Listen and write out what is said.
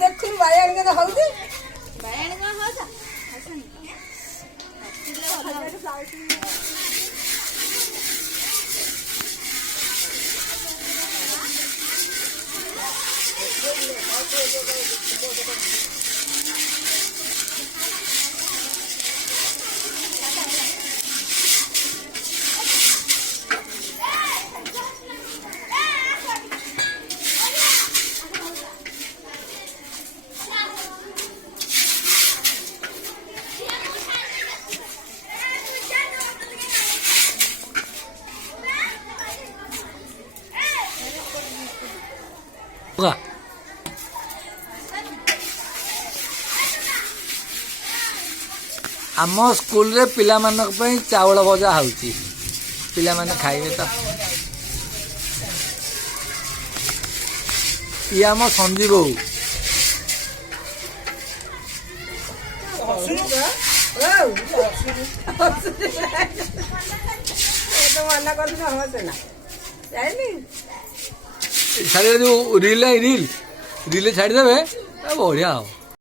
देखु बायण के हौदी बायण का होता आम स्कूल रे पिला मानक पई चावल भजा होउची पिला माने खाइबे तो ये आम संजीव बाबू छाड़ी जो रील रील रील छाड़ी देवे बढ़िया हो।